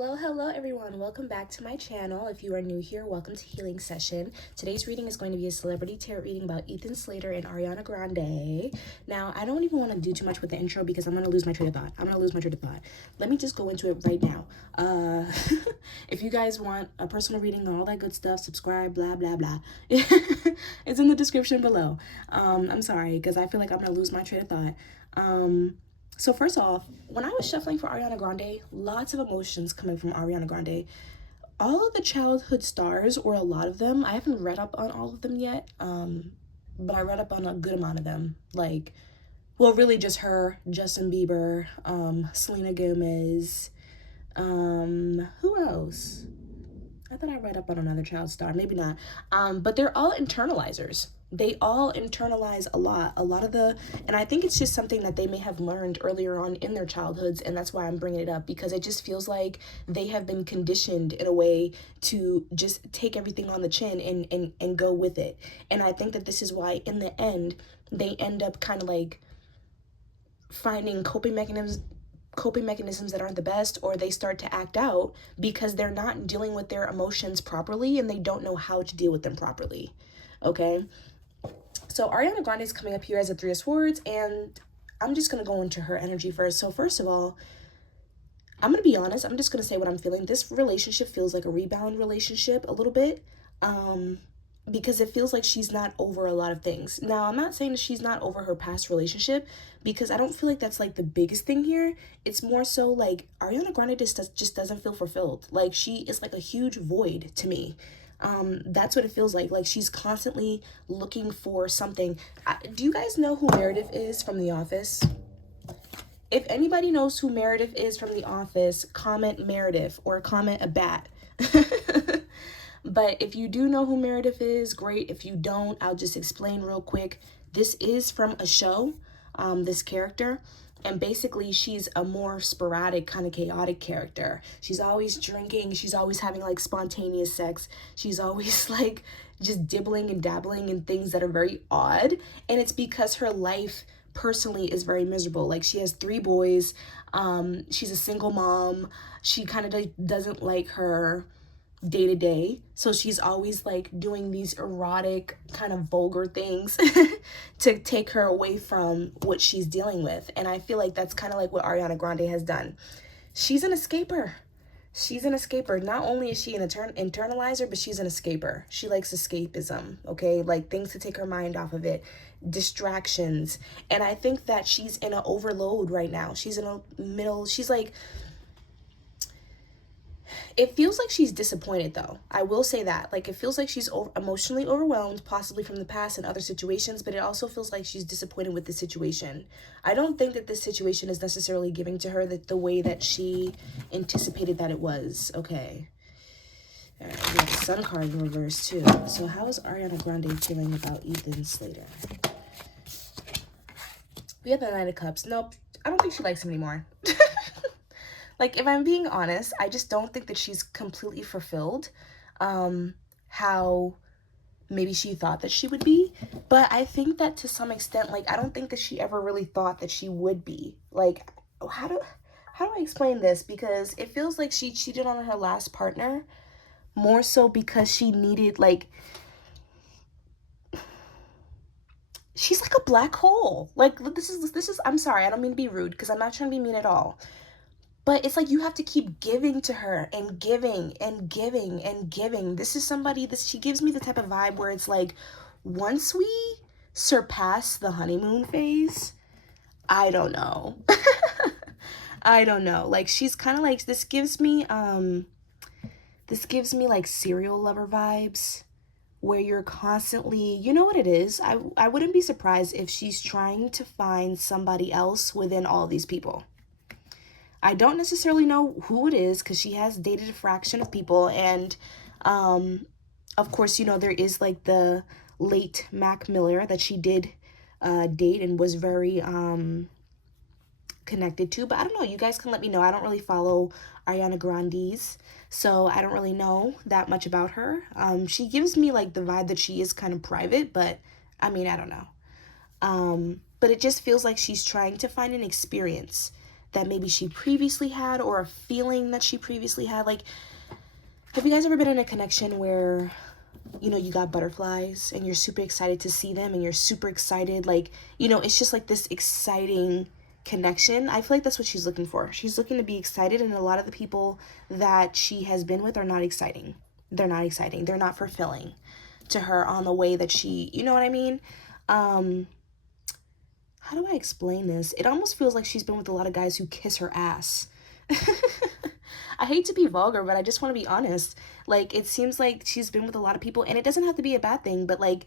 Hello everyone, welcome back to my channel. If you are new here, welcome to Healing Session. Today's reading is going to be a celebrity tarot reading about Ethan Slater and Ariana Grande. Now, I don't even want to do too much with the intro because I'm going to lose my train of thought. Let me just go into it right now. If you guys want a personal reading and all that good stuff, subscribe, blah, blah, blah. It's in the description below. I'm sorry because I feel like I'm going to lose my train of thought. So first off, when I was shuffling for Ariana Grande, lots of emotions coming from Ariana Grande. All of the childhood stars, or a lot of them, I haven't read up on all of them yet, but I read up on a good amount of them. Really just her, Justin Bieber, Selena Gomez, who else? I thought I read up on another child star, maybe not. But they're all internalizers. They all internalize a lot and I think it's just something that they may have learned earlier on in their childhoods, and that's why I'm bringing it up, because it just feels like they have been conditioned in a way to just take everything on the chin and go with it. And I think that this is why in the end they end up kind of like finding coping mechanisms that aren't the best, or they start to act out because they're not dealing with their emotions properly and they don't know how to deal with them properly. Okay, so Ariana Grande is coming up here as a Three of Swords, and I'm just going to go into her energy first. So first of all, I'm going to be honest. I'm just going to say what I'm feeling. This relationship feels like a rebound relationship a little bit, because it feels like she's not over a lot of things. Now, I'm not saying that she's not over her past relationship, because I don't feel like that's like the biggest thing here. It's more so like Ariana Grande just doesn't feel fulfilled. Like, she is like a huge void to me. That's what it feels like. Like, she's constantly looking for something. Do you guys know who Meredith is from The Office? If anybody knows who Meredith is from The Office, comment Meredith or comment a bat. But if you do know who Meredith is, great. If you don't, I'll just explain real quick. This is from a show, this character. And basically, she's a more sporadic, kind of chaotic character. She's always drinking. She's always having, like, spontaneous sex. She's always, like, just dibbling and dabbling in things that are very odd. And it's because her life personally is very miserable. Like, she has 3 boys. She's a single mom. She kind of doesn't like her day to day, so she's always like doing these erotic kind of vulgar things to take her away from what she's dealing with. And I feel like that's kind of like what Ariana Grande has done. She's an escaper. Not only is she an internalizer, but she's an escaper. She likes escapism, okay? Like, things to take her mind off of it, distractions. And I think that she's in an overload right now. She's in a middle, she's like, it feels like she's disappointed, though. I will say that. Like, it feels like she's emotionally overwhelmed, possibly from the past and other situations, but it also feels like she's disappointed with the situation. I don't think that this situation is necessarily giving to her the way that she anticipated that it was. Okay. All right, we have the Sun card in reverse, too. So how is Ariana Grande feeling about Ethan Slater? We have the Knight of Cups. Nope, I don't think she likes him anymore. Like, if I'm being honest, I just don't think that she's completely fulfilled how maybe she thought that she would be. But I think that to some extent, like, I don't think that she ever really thought that she would be. Like, how do I explain this? Because it feels like she cheated on her last partner more so because she needed, like, she's like a black hole. Like, this is I'm sorry, I don't mean to be rude, because I'm not trying to be mean at all. But it's like you have to keep giving to her and giving and giving and giving. This is somebody, she gives me the type of vibe where it's like, once we surpass the honeymoon phase, I don't know. I don't know. Like, she's kind of like, this gives me like serial lover vibes, where you're constantly, you know what it is? I wouldn't be surprised if she's trying to find somebody else within all these people. I don't necessarily know who it is, because she has dated a fraction of people. And, of course, you know, there is, like, the late Mac Miller that she did date and was very connected to. But I don't know. You guys can let me know. I don't really follow Ariana Grande's, so I don't really know that much about her. She gives me, like, the vibe that she is kind of private, but, I mean, I don't know. But it just feels like she's trying to find an experience that maybe she previously had, or a feeling that she previously had. Like, have you guys ever been in a connection where, you know, you got butterflies and you're super excited to see them and you're super excited, like, you know, it's just like this exciting connection? I feel like that's what she's looking for. She's looking to be excited, and a lot of the people that she has been with are not exciting. They're not exciting. They're not fulfilling to her on the way that she, you know what I mean? How do I explain this? It almost feels like she's been with a lot of guys who kiss her ass. I hate to be vulgar, but I just want to be honest. Like, it seems like she's been with a lot of people, and it doesn't have to be a bad thing, but like,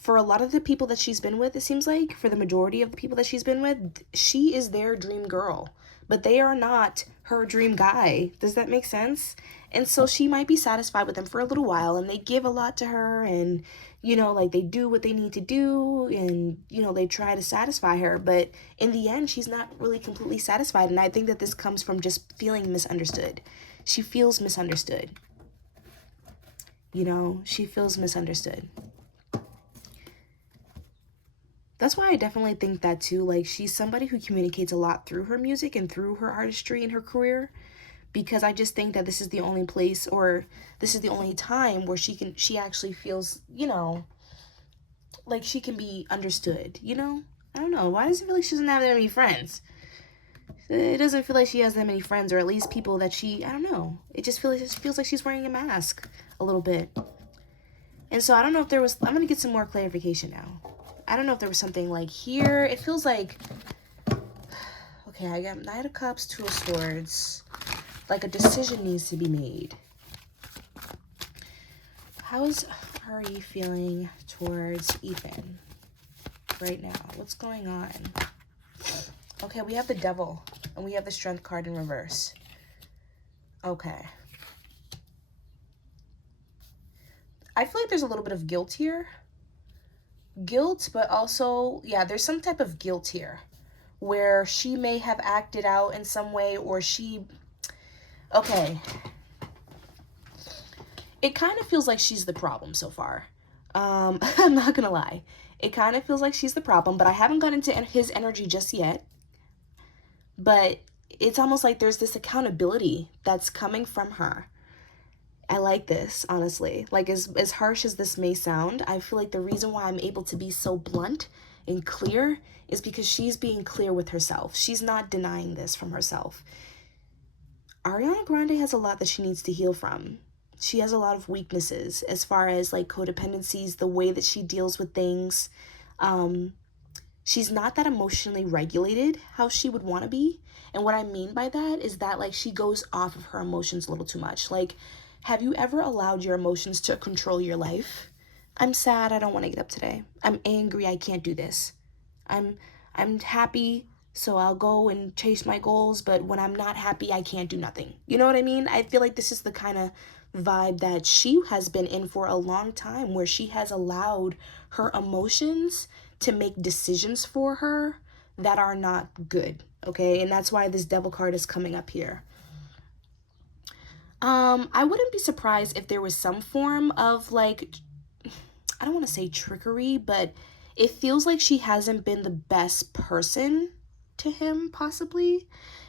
for a lot of the people that she's been with, it seems like, for the majority of the people that she's been with, she is their dream girl, but they are not her dream guy. Does that make sense? And so she might be satisfied with them for a little while, and they give a lot to her, and, you know, like, they do what they need to do, and, you know, they try to satisfy her, but in the end, she's not really completely satisfied. And I think that this comes from just feeling misunderstood. She feels misunderstood. You know, she feels misunderstood. That's why I definitely think that too. Like, she's somebody who communicates a lot through her music and through her artistry and her career, because I just think that this is the only place, or this is the only time where she actually feels, you know, like she can be understood, you know? I don't know. Why does it feel like she doesn't have that many friends? It doesn't feel like she has that many friends, or at least people that she, I don't know. It just feels like she's wearing a mask a little bit. And so I don't know if there was, I'm going to get some more clarification now. I don't know if there was something like here. It feels like, okay, I got Knight of Cups, Two of Swords. Like, a decision needs to be made. How is Ari feeling towards Ethan right now? What's going on? Okay, we have the Devil, and we have the Strength card in reverse. Okay. I feel like there's a little bit of guilt here. Guilt, but also, yeah, there's some type of guilt here where she may have acted out in some way, or she, okay. It kind of feels like she's the problem so far. I'm not gonna lie. It kind of feels like she's the problem, but I haven't got into his energy just yet. But it's almost like there's this accountability that's coming from her. I like this, honestly. Like, as harsh as this may sound, I feel like the reason why I'm able to be so blunt and clear is because she's being clear with herself. She's not denying this from herself. Ariana Grande has a lot that she needs to heal from. She has a lot of weaknesses as far as, like, codependencies, the way that she deals with things. She's not that emotionally regulated how she would want to be. And what I mean by that is that, like, she goes off of her emotions a little too much. Like, have you ever allowed your emotions to control your life? I'm sad, I don't want to get up today. I'm angry, I can't do this. I'm happy, so I'll go and chase my goals, but when I'm not happy, I can't do nothing. You know what I mean? I feel like this is the kind of vibe that she has been in for a long time, where she has allowed her emotions to make decisions for her that are not good, okay? And that's why this Devil card is coming up here. I wouldn't be surprised if there was some form of, like, I don't want to say trickery, but it feels like she hasn't been the best person to him, possibly.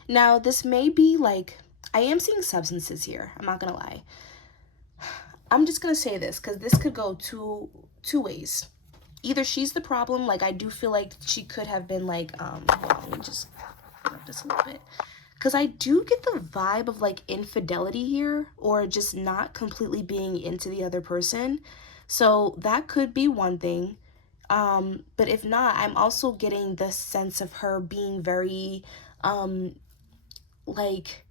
Now, this may be, like, I am seeing substances here. I'm not gonna lie. I'm just gonna say this, because this could go two ways. Either she's the problem, like, I do feel like she could have been, like, hold on, let me just put up this a little bit. Because I do get the vibe of, like, infidelity here, or just not completely being into the other person. So that could be one thing. But if not, I'm also getting the sense of her being very, like,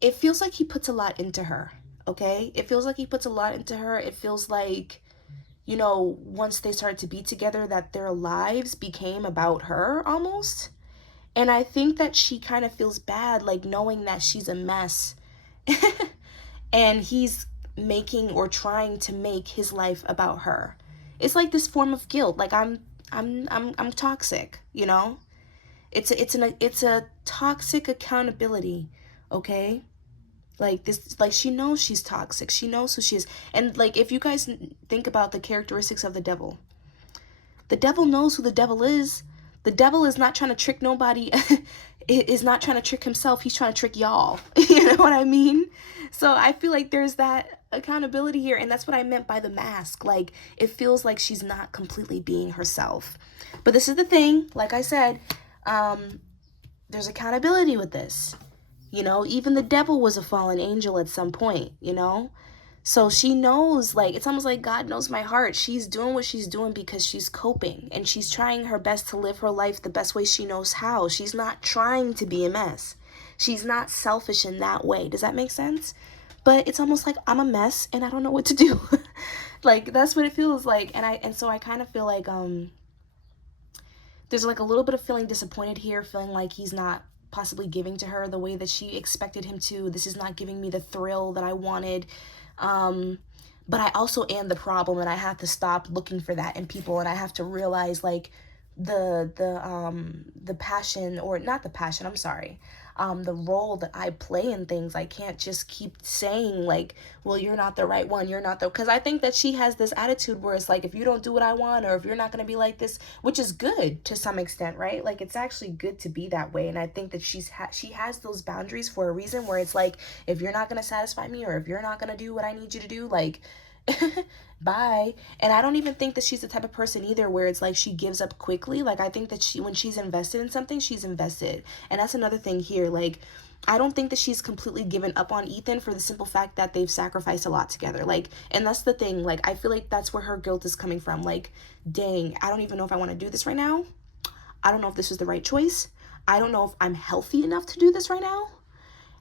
it feels like he puts a lot into her, okay? It feels like he puts a lot into her. It feels like, you know, once they started to be together, that their lives became about her, almost. And I think that she kind of feels bad, like, knowing that she's a mess. And he's making, or trying to make, his life about her. It's like this form of guilt. Like, I'm toxic, you know? It's a toxic accountability, okay? Like, this, like, she knows she's toxic. She knows who she is. And, like, if you guys think about the characteristics of the devil knows who the devil is. The devil is not trying to trick nobody. is not trying to trick himself. He's trying to trick y'all. You know what I mean? So I feel like there's that accountability here. And that's what I meant by the mask. Like, it feels like she's not completely being herself. But this is the thing. Like I said, there's accountability with this. You know, even the devil was a fallen angel at some point, you know? So she knows, like, it's almost like God knows my heart. She's doing what she's doing because she's coping, and she's trying her best to live her life the best way she knows how. She's not trying to be a mess. She's not selfish in that way. Does that make sense? But it's almost like I'm a mess and I don't know what to do. Like, that's what it feels like. And so I kind of feel like there's like a little bit of feeling disappointed here, feeling like he's not possibly giving to her the way that she expected him to. This is not giving me the thrill that I wanted. But I also am the problem, and I have to stop looking for that in people, and I have to realize, like, the passion, or not the passion, I'm sorry, the role that I play in things. I can't just keep saying, like, well, you're not the right one, you're not the, because I think that she has this attitude where it's like, if you don't do what I want, or if you're not going to be like this, which is good to some extent, right? Like, it's actually good to be that way, and I think that she has those boundaries for a reason, where it's like, if you're not going to satisfy me, or if you're not going to do what I need you to do, like, bye. And I don't even think that she's the type of person either where it's like she gives up quickly. Like, I think that when she's invested in something, she's invested. And that's another thing here. Like, I don't think that she's completely given up on Ethan for the simple fact that they've sacrificed a lot together. Like, and that's the thing. Like, I feel like that's where her guilt is coming from. Like, dang, I don't even know if I want to do this right now. I don't know if this was the right choice. I don't know if I'm healthy enough to do this right now.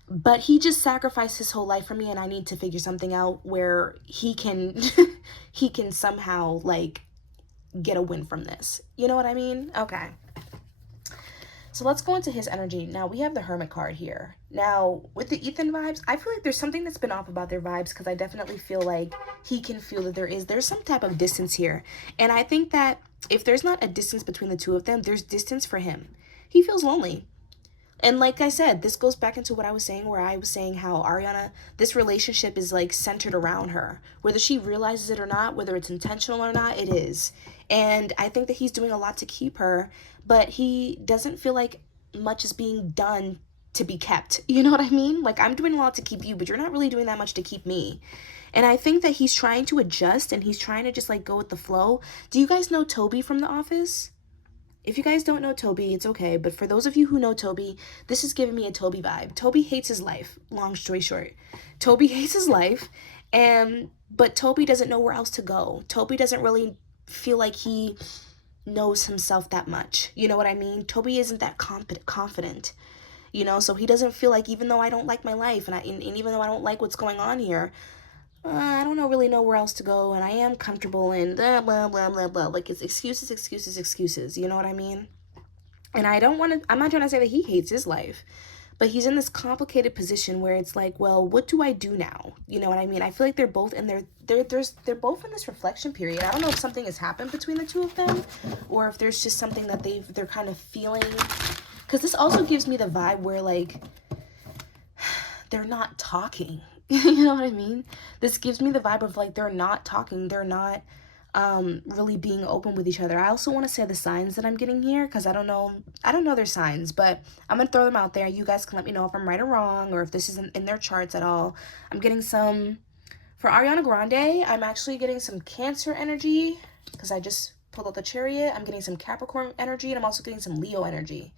But he just sacrificed his whole life for me, and I need to figure something out where he can he can somehow, like, get a win from this. You know what I mean? Okay. So let's go into his energy. Now, we have the Hermit card here. Now, with the Ethan vibes, I feel like there's something that's been off about their vibes, because I definitely feel like he can feel that there's some type of distance here. And I think that if there's not a distance between the two of them, there's distance for him. He feels lonely. And like I said, this goes back into what I was saying, where I was saying how Ariana, this relationship is like centered around her. Whether she realizes it or not, whether it's intentional or not, it is. And I think that he's doing a lot to keep her, but he doesn't feel like much is being done to be kept. You know what I mean? Like, I'm doing a lot to keep you, but you're not really doing that much to keep me. And I think that he's trying to adjust, and he's trying to just like go with the flow. Do you guys know Toby from The Office? If you guys don't know Toby, it's okay. But for those of you who know Toby, this is giving me a Toby vibe. Toby hates his life. Long story short. Toby hates his life. But Toby doesn't know where else to go. Toby doesn't really feel like he knows himself that much. You know what I mean? Toby isn't that confident. You know, so he doesn't feel like, even though I don't like my life, and even though I don't like what's going on here, I don't really know where else to go, and I am comfortable, and blah, blah, blah, blah, blah. Like, it's excuses, excuses, excuses. You know what I mean? And I'm not trying to say that he hates his life, but he's in this complicated position where it's like, well, what do I do now? You know what I mean? I feel like they're both in they're both in this reflection period. I don't know if something has happened between the two of them, or if there's just something that they're kind of feeling. Because this also gives me the vibe where, like, they're not talking. You know what I mean? This gives me the vibe of, like, they're not talking. They're not really being open with each other. I also want to say the signs that I'm getting here, because I don't know their signs, but I'm going to throw them out there. You guys can let me know if I'm right or wrong, or if this isn't in their charts at all. I'm getting some, for Ariana Grande, I'm actually getting some Cancer energy, because I just pulled out the Chariot. I'm getting some Capricorn energy, and I'm also getting some Leo energy.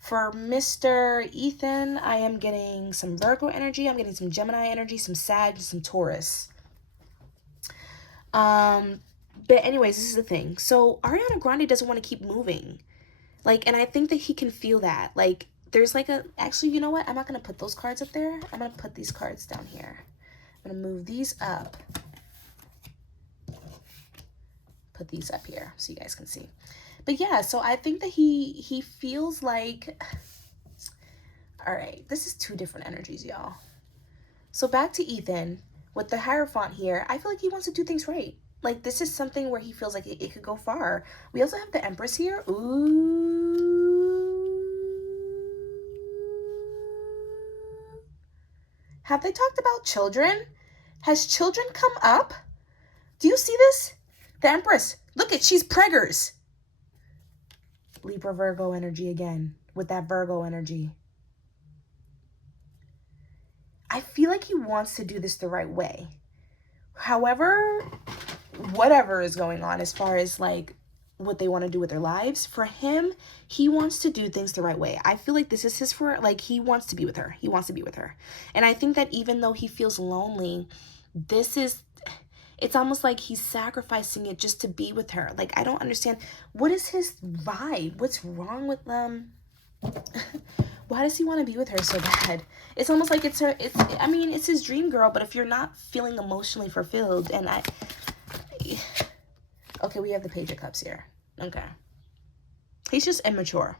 For Mr. Ethan, I am getting some Virgo energy. I'm getting some Gemini energy, some Sag, some Taurus. But anyways, this is the thing. So Ariana Grande doesn't want to keep moving. Like, and I think that he can feel that. Like, there's like actually, you know what? I'm not going to put those cards up there. I'm going to put these cards down here. I'm going to move these up. Put these up here so you guys can see. But yeah, so I think that he feels like, all right, this is two different energies, y'all. So back to Ethan with the Hierophant here. I feel like he wants to do things right. Like, this is something where he feels like it could go far. We also have the Empress here. Ooh. Have they talked about children? Has children come up? Do you see this? The Empress. Look she's preggers. Libra Virgo energy again. with that Virgo energy. I feel like he wants to do this the right way. However, whatever is going on as far as like what they want to do with their lives, for him, he wants to do things the right way. I feel like this is his like he wants to be with her. He wants to be with her. And I think that even though he feels lonely, it's almost like he's sacrificing it just to be with her. Like, I don't understand. What is his vibe? What's wrong with why does he want to be with her so bad? It's almost like it's his dream girl, but if you're not feeling emotionally fulfilled, and okay, we have the Page of Cups here. Okay. He's just immature.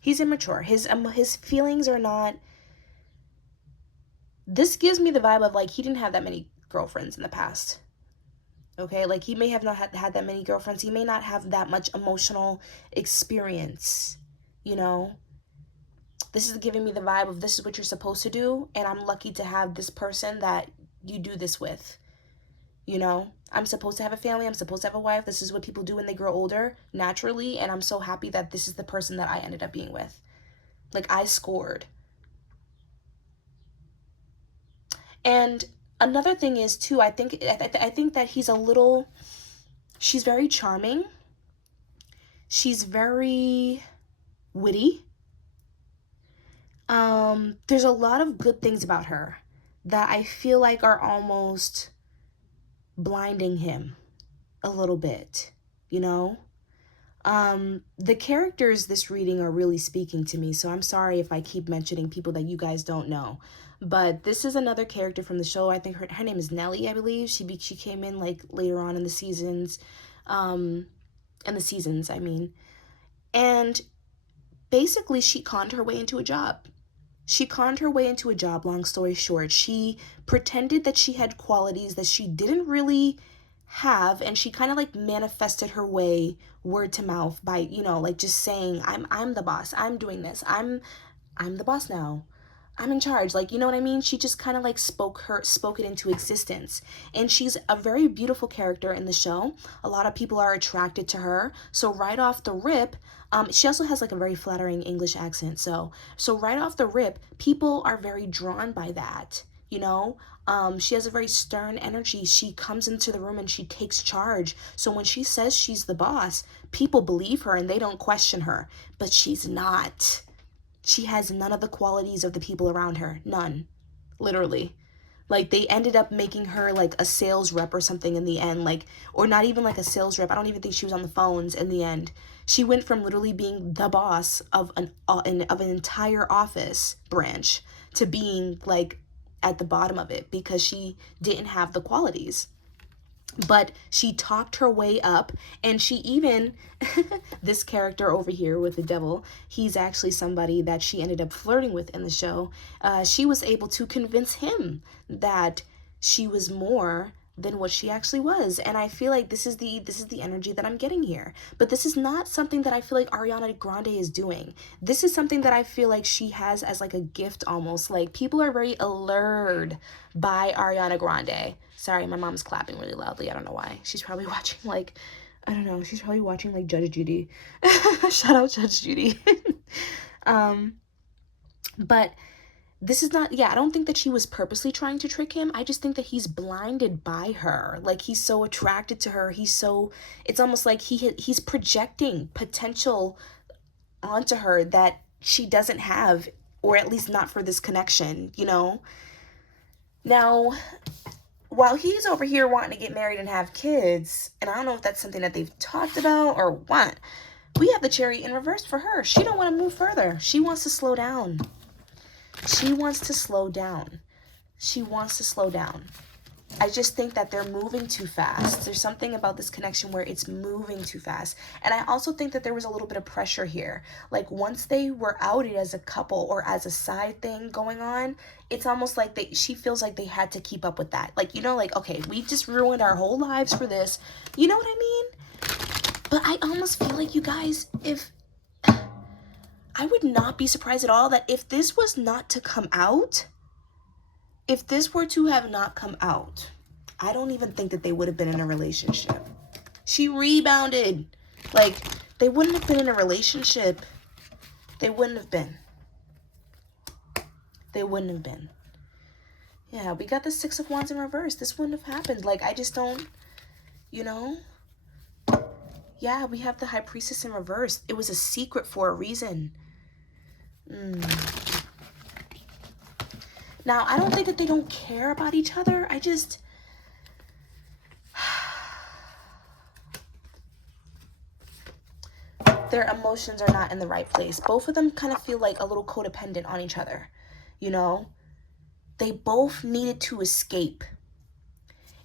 He's immature. His feelings are not... This gives me the vibe of, like, he didn't have that many girlfriends in the past. Okay? Like, he may have not had that many girlfriends. He may not have that much emotional experience. You know? This is giving me the vibe of this is what you're supposed to do, and I'm lucky to have this person that you do this with. You know, I'm supposed to have a family. I'm supposed to have a wife. This is what people do when they grow older, naturally. And I'm so happy that this is the person that I ended up being with. Like, I scored. And another thing is, too, I think that she's very charming. She's very witty. There's a lot of good things about her that I feel like are almost blinding him a little bit, you know? The characters this reading are really speaking to me, so I'm sorry if I keep mentioning people that you guys don't know. But this is another character from the show. I think her name is Nellie, I believe. She came in like later on in the seasons. And basically she conned her way into a job. Long story short. She pretended that she had qualities that she didn't really have, and she kind of like manifested her way word to mouth by, you know, like just saying, I'm the boss. I'm doing this. I'm the boss now. I'm in charge. Like, you know what I mean? She just kind of like spoke it into existence. And she's a very beautiful character in the show. A lot of people are attracted to her. So right off the rip, she also has like a very flattering English accent. So right off the rip, people are very drawn by that, you know? She has a very stern energy. She comes into the room and she takes charge. So when she says she's the boss, people believe her and they don't question her. But she's not. She has none of the qualities of the people around her. None. Literally. Like, they ended up making her like a sales rep or something in the end. Like, or not even like a sales rep. I don't even think she was on the phones in the end. She went from literally being the boss of an entire office branch to being like at the bottom of it because she didn't have the qualities. But she talked her way up, and she even, this character over here with the devil, he's actually somebody that she ended up flirting with in the show. She was able to convince him that she was more than what she actually was. And I feel like this is the energy that I'm getting here. But this is not something that I feel like Ariana Grande is doing. This is something that I feel like she has as like a gift almost. Like, people are very allured by Ariana Grande. Sorry, my mom's clapping really loudly. I don't know why. She's probably watching like, I don't know. She's probably watching like Judge Judy. Shout out Judge Judy. But this is not, I don't think that she was purposely trying to trick him. I just think that he's blinded by her. Like, he's so attracted to her. It's almost like he's projecting potential onto her that she doesn't have, or at least not for this connection, you know? Now, while he's over here wanting to get married and have kids, and I don't know if that's something that they've talked about or what, we have the cherry in reverse for her. She don't want to move further. She wants to slow down. She wants to slow down. I just think that they're moving too fast. There's something about this connection where it's moving too fast. And I also think that there was a little bit of pressure here. Like, once they were outed as a couple or as a side thing going on, it's almost like she feels like they had to keep up with that. Like, you know, like, okay, we just ruined our whole lives for this. You know what I mean? But I almost feel like, you guys, I would not be surprised at all that if this was not to come out, if this were to have not come out, I don't even think that they would have been in a relationship. She rebounded. Like, they wouldn't have been in a relationship. They wouldn't have been. They wouldn't have been. Yeah, we got the Six of Wands in reverse. This wouldn't have happened. Like, I just don't, you know? Yeah, we have the High Priestess in reverse. It was a secret for a reason. Now, I don't think that they don't care about each other. I just... their emotions are not in the right place. Both of them kind of feel like a little codependent on each other, you know? They both needed to escape.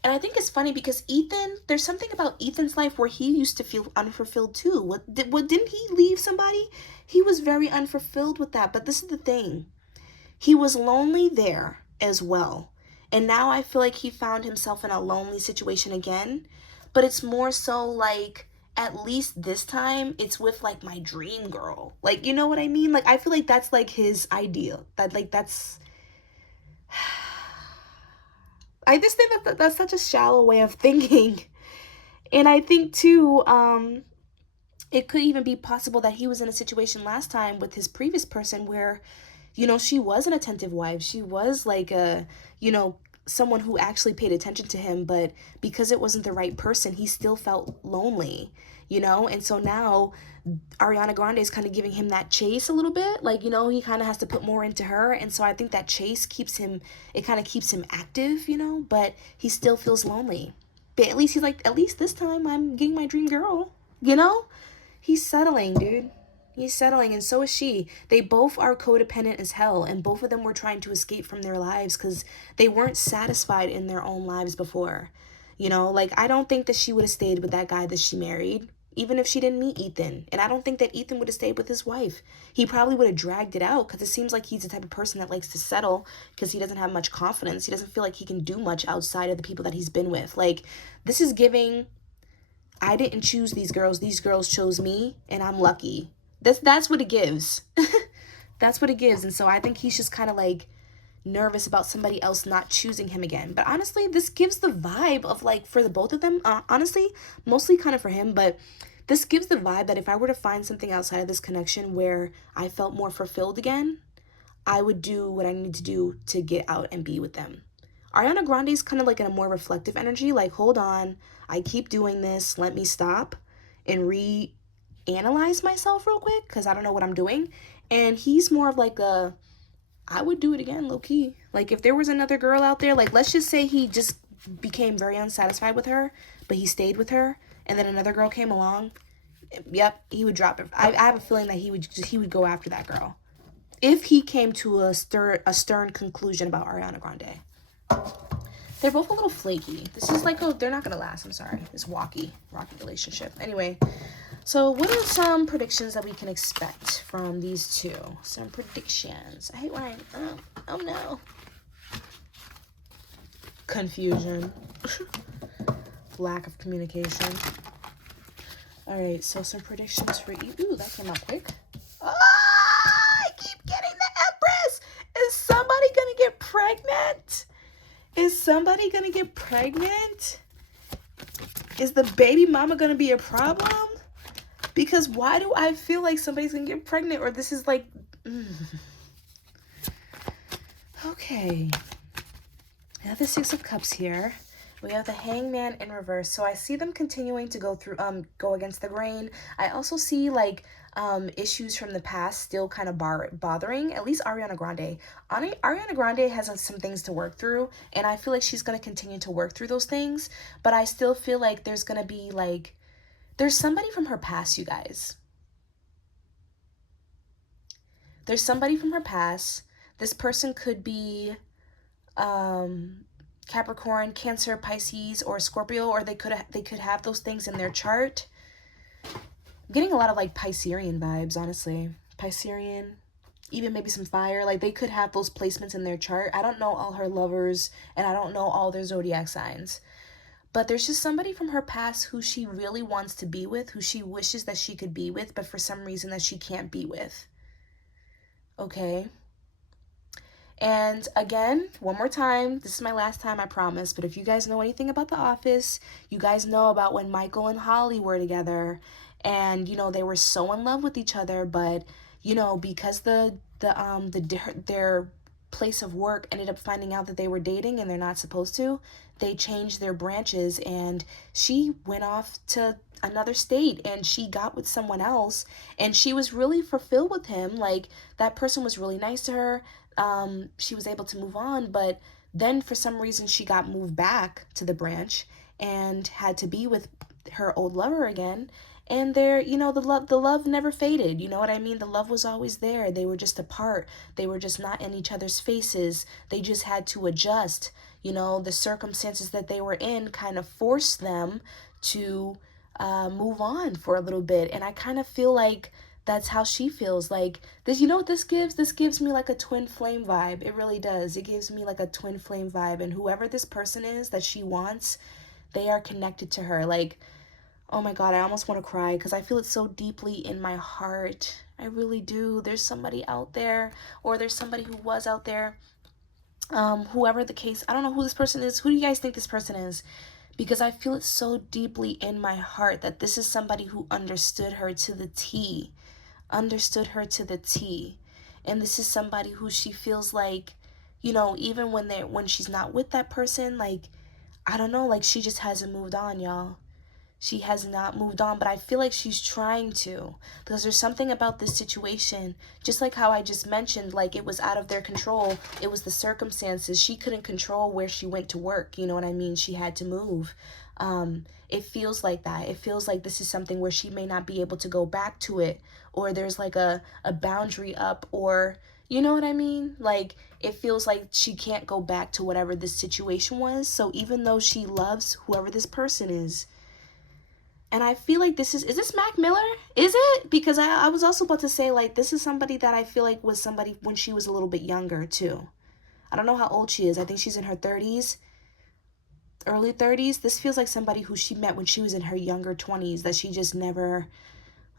And I think it's funny because Ethan, there's something about Ethan's life where he used to feel unfulfilled too. Didn't he leave somebody? He was very unfulfilled with that. But this is the thing. He was lonely there as well. And now I feel like he found himself in a lonely situation again. But it's more so like, at least this time, it's with like my dream girl. Like, you know what I mean? Like, I feel like that's like his ideal. That's... I just think that that's such a shallow way of thinking. And I think too, it could even be possible that he was in a situation last time with his previous person where, you know, she was an attentive wife. She was like a, you know, someone who actually paid attention to him, but because it wasn't the right person, he still felt lonely, you know? And so now Ariana Grande is kind of giving him that chase a little bit. Like, you know, he kind of has to put more into her. And so I think that chase keeps him, it kind of keeps him active, you know, but he still feels lonely. But at least he's like, at least this time I'm getting my dream girl, you know? He's settling, dude. He's settling, and so is she. They both are codependent as hell, and both of them were trying to escape from their lives because they weren't satisfied in their own lives before. You know, like, I don't think that she would have stayed with that guy that she married, even if she didn't meet Ethan. And I don't think that Ethan would have stayed with his wife. He probably would have dragged it out because it seems like he's the type of person that likes to settle because he doesn't have much confidence. He doesn't feel like he can do much outside of the people that he's been with. Like, this is giving, I didn't choose these girls chose me, and I'm lucky. That's what it gives. That's what it gives. And so I think he's just kind of like nervous about somebody else not choosing him again. But honestly, this gives the vibe of like, for the both of them, honestly, mostly kind of for him, but this gives the vibe that if I were to find something outside of this connection where I felt more fulfilled again, I would do what I need to do to get out and be with them. Ariana Grande is kind of like in a more reflective energy, like, hold on, I keep doing this, let me stop and analyze myself real quick because I don't know what I'm doing. And he's more of like a, I would do it again, low key. Like, if there was another girl out there, like, let's just say he just became very unsatisfied with her, but he stayed with her, and then another girl came along, yep, he would drop it. I have a feeling that he would go after that girl if he came to a stern conclusion about Ariana Grande. They're both a little flaky. This is like, oh, they're not gonna last. I'm sorry. This rocky relationship. Anyway, so what are some predictions that we can expect from these two? Some predictions. I hate when I, oh no. Confusion. Lack of communication. All right, so some predictions for you. Ooh, that came out quick. Ah, I keep getting the Empress. Is somebody gonna get pregnant? Is somebody gonna get pregnant? Is the baby mama gonna be a problem? Because why do I feel like somebody's gonna get pregnant, or this is like, Okay. I have the Six of Cups here. We have the Hangman in reverse. So I see them continuing to go against the grain. I also see like issues from the past still kind of bothering at least Ariana Grande. Ariana Grande has some things to work through, and I feel like she's going to continue to work through those things, but I still feel like there's going to be like, there's somebody from her past, you guys. There's somebody from her past. This person could be Capricorn, Cancer, Pisces, or Scorpio, or they could have those things in their chart. I'm getting a lot of like Piscean vibes, honestly. Piscean, even maybe some fire. Like, they could have those placements in their chart. I don't know all her lovers, and I don't know all their zodiac signs. But there's just somebody from her past who she really wants to be with, who she wishes that she could be with, but for some reason that she can't be with. Okay? And again, one more time, this is my last time, I promise, but if you guys know anything about The Office, you guys know about when Michael and Holly were together, and, you know, they were so in love with each other, but, you know, because their place of work ended up finding out that they were dating and they're not supposed to, they changed their branches, and she went off to another state and she got with someone else, and she was really fulfilled with him. Like, that person was really nice to her. She was able to move on, but then for some reason she got moved back to the branch and had to be with her old lover again. And there, you know, the love never faded. You know what I mean? The love was always there. They were just apart. They were just not in each other's faces. They just had to adjust. You know, the circumstances that they were in kind of forced them to move on for a little bit. And I kind of feel like that's how she feels. Like, this, you know what this gives? This gives me like a twin flame vibe. It really does. It gives me like a twin flame vibe. And whoever this person is that she wants, they are connected to her. Like, oh my God, I almost want to cry because I feel it so deeply in my heart. I really do. There's somebody out there, or there's somebody who was out there. Whoever the case, I don't know who this person is. Who do you guys think this person is? Because I feel it so deeply in my heart that this is somebody who understood her to the T. Understood her to the T. And this is somebody who she feels like, you know, even when she's not with that person, like, I don't know, like, she just hasn't moved on, y'all. She has not moved on, but I feel like she's trying to, because there's something about this situation, just like how I just mentioned, like, it was out of their control. It was the circumstances. She couldn't control where she went to work. You know what I mean? She had to move. It feels like that. It feels like this is something where she may not be able to go back to it, or there's like a boundary up, or, you know what I mean? Like, it feels like she can't go back to whatever this situation was. So even though she loves whoever this person is, and I feel like is this Mac Miller? Is it? Because I was also about to say, like, this is somebody that I feel like was somebody when she was a little bit younger, too. I don't know how old she is. I think she's in her 30s, early 30s. This feels like somebody who she met when she was in her younger 20s, that she just never,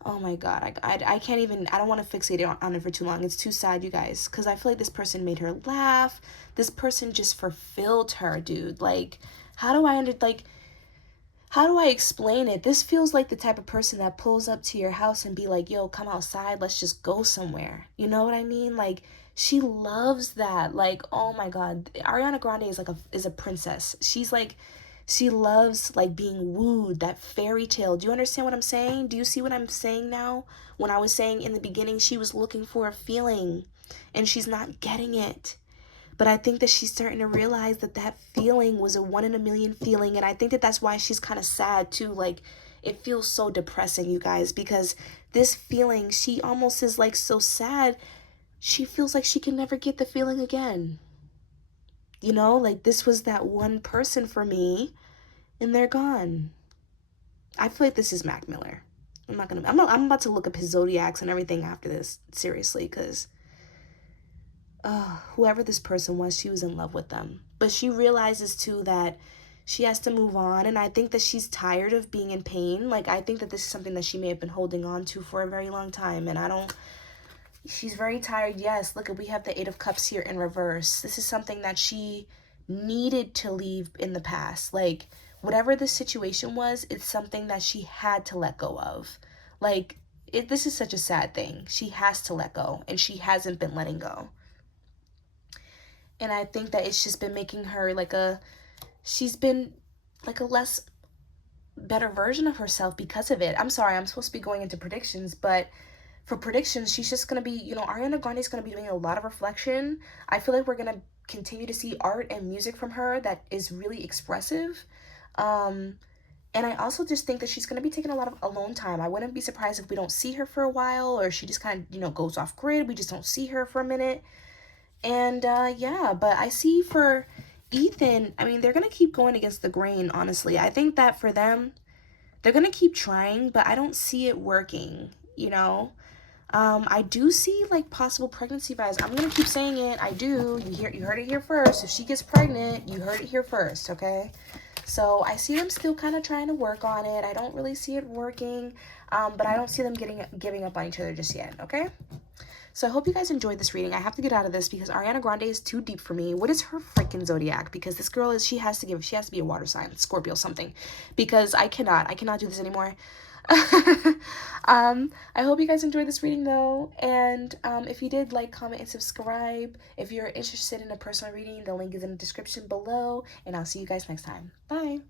oh my God. I can't even, I don't want to fixate on it for too long. It's too sad, you guys, because I feel like this person made her laugh. This person just fulfilled her, dude. Like, how do I explain it? This feels like the type of person that pulls up to your house and be like, yo, come outside, let's just go somewhere. You know what I mean? Like, she loves that. Like, oh my God. Ariana Grande is a princess. She loves, like, being wooed, that fairy tale. Do you understand what I'm saying? Do you see what I'm saying now? When I was saying in the beginning, she was looking for a feeling and she's not getting it. But I think that she's starting to realize that that feeling was a 1 in a million feeling. And I think that that's why she's kind of sad too. Like, it feels so depressing, you guys, because this feeling, she almost is like so sad. She feels like she can never get the feeling again. You know, like, this was that one person for me and they're gone. I feel like this is Mac Miller. I'm about to look up his zodiacs and everything after this, seriously, because whoever this person was, she was in love with them. But she realizes too that she has to move on, and I think that she's tired of being in pain. Like, I think that this is something that she may have been holding on to for a very long time, and she's very tired. Yes, look, we have the 8 of Cups here in reverse. This is something that she needed to leave in the past. Like, whatever the situation was, it's something that she had to let go of. Like, this is such a sad thing. She has to let go, and she hasn't been letting go. And I think that it's just been making her she's been like a less better version of herself because of it. I'm sorry, I'm supposed to be going into predictions, but for predictions, she's just going to be, Ariana Grande is going to be doing a lot of reflection. I feel like we're going to continue to see art and music from her that is really expressive. And I also just think that she's going to be taking a lot of alone time. I wouldn't be surprised if we don't see her for a while, or she just kind of, goes off grid. We just don't see her for a minute. And yeah, but I see for Ethan, I mean, they're going to keep going against the grain, honestly. I think that for them, they're going to keep trying, but I don't see it working, I do see like possible pregnancy vibes. I'm going to keep saying it. I do. You heard it here first. If she gets pregnant, you heard it here first, okay? So I see them still kind of trying to work on it. I don't really see it working, but I don't see them giving up on each other just yet, okay? So I hope you guys enjoyed this reading. I have to get out of this because Ariana Grande is too deep for me. What is her freaking zodiac? Because this girl she has to be a water sign, Scorpio something. Because I cannot do this anymore. I hope you guys enjoyed this reading though, and if you did, like, comment, and subscribe. If you're interested in a personal reading, the link is in the description below, and I'll see you guys next time. Bye.